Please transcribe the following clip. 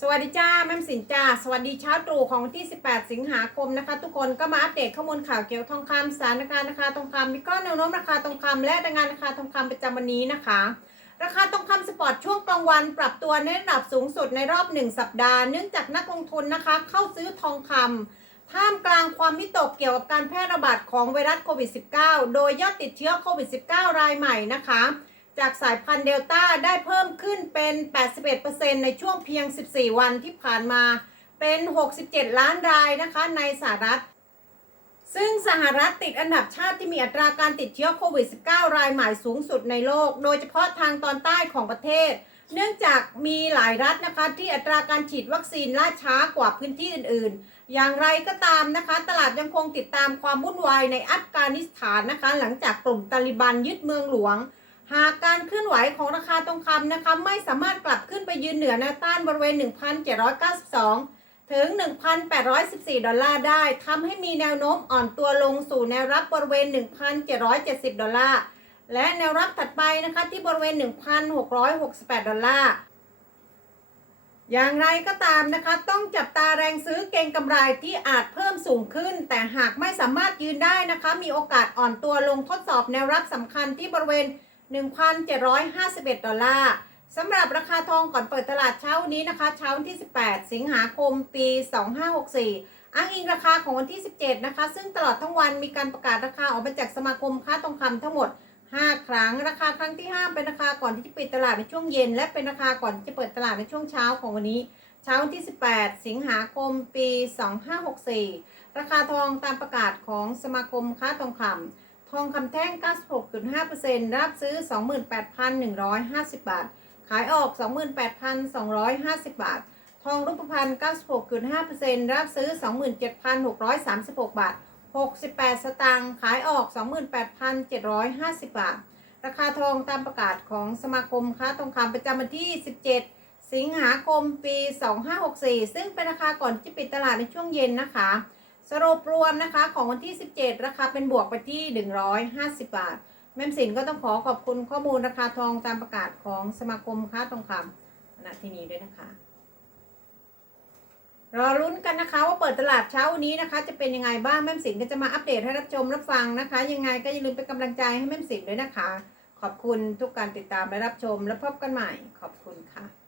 สวัสดีจ้าแม่มสินจ้าสวัสดีเช้าตรู่ของที่ 18 สิงหาคมนะคะ ทุกคนก็มาอัปเดตข้อมูลข่าวเกี่ยวกับทองคำสถานการณ์ราคาทองคำมีก้อนแนวโน้มราคาทองคำและรายงานราคาทองคำประจำวันนี้นะคะ ราคาทองคำสปอร์ตช่วงกลางวันปรับตัวในระดับสูงสุดในรอบ 1 สัปดาห์เนื่องจากนักลงทุนนะคะ เข้าซื้อทองคำท่ามกลางความวิตกเกี่ยวกับการแพร่ระบาดของไวรัสโควิด -19 โดยยอดติดเชื้อโควิด -19 รายใหม่นะคะ จากสายพันธุ์เดลต้าได้เพิ่มขึ้นเป็น 81%ในช่วงเพียง 14 วันที่ผ่านมาเป็น 67 ล้านรายนะคะในสหรัฐ ซึ่งสหรัฐติดอันดับชาติที่มีอัตราการติดเชื้อโควิด -19 รายใหม่สูงสุดในโลก โดยเฉพาะทางตอนใต้ของประเทศ เนื่องจากมีหลายรัฐนะคะที่อัตราการฉีดวัคซีนล่าช้ากว่าพื้นที่อื่นๆ อย่างไรก็ตามนะคะ ตลาดยังคงติดตามความวุ่นวายในอัฟกานิสถานนะคะ หลังจากกลุ่มตาลิบันยึดเมืองหลวง หากการเคลื่อนไหวของราคาทองคำนะคะไม่สามารถกลับขึ้นไปยืนเหนือแนวต้านบริเวณ 1,792 ถึง 1,814 ดอลลาร์ได้ทำให้มีแนวโน้มอ่อนตัวลงสู่แนวรับบริเวณ 1,770 ดอลลาร์ และแนวรับถัดไปนะคะที่บริเวณ 1,668 ดอลลาร์อย่างไรก็ตามนะคะ ต้องจับตาแรงซื้อเก็งกำไรที่อาจเพิ่มสูงขึ้น แต่หากไม่สามารถยืนได้นะคะ มีโอกาสอ่อนตัวลงทดสอบแนวรับสำคัญที่บริเวณ 1,751 ดอลลาร์สำหรับราคาทองก่อนเปิดตลาดเช้าวันนี้นะคะ เช้าวันที่ 18 สิงหาคมปี 2564 อ้างอิงราคาของวันที่ 17 นะคะ ซึ่งตลอดทั้งวันมีการประกาศราคาออกมาจากสมาคมค้าทองคำทั้งหมด 5 ครั้ง ราคาครั้งที่ 5 เป็นราคาก่อนที่จะปิดตลาดในช่วงเย็น และเป็นราคาก่อนที่จะเปิดตลาดในช่วงเช้าของวันนี้ เช้าวันที่ 18 สิงหาคมปี 2564 ราคาทองตามประกาศของสมาคมค้าทองคำ ทองคำแท่ง 96.5%รับซื้อ 28,150 บาท ขายออก 28,250 บาท ทองรูปพรรณ96.5%รับซื้อ 27,636 บาท 68 สตางค์ขายออก 28,750 บาท ราคาทองตามประกาศของสมาคมค้าทองคำประจำวันที่ 17 สิงหาคมปี 2564 ซึ่งเป็นราคาก่อนที่จะปิดตลาดในช่วงเย็นนะคะ สรุปรวมนะคะของวันที่ 17 ราคาเป็นบวกไปที่ 150 บาท แม่มสินก็ต้องขอขอบคุณข้อมูลราคาทองตามประกาศของสมาคมค้าทองคำณที่นี้ด้วยนะคะ รอรุ้นกันนะคะว่าเปิดตลาดเช้าวันนี้นะคะ จะเป็นยังไงบ้างแม่มสินก็จะมาอัปเดตให้รับชมรับฟังนะคะ ยังไงก็อย่าลืมเป็นกำลังใจให้แม่มสินด้วยนะคะ ขอบคุณทุกการติดตามและรับชม และพบกันใหม่ ขอบคุณค่ะ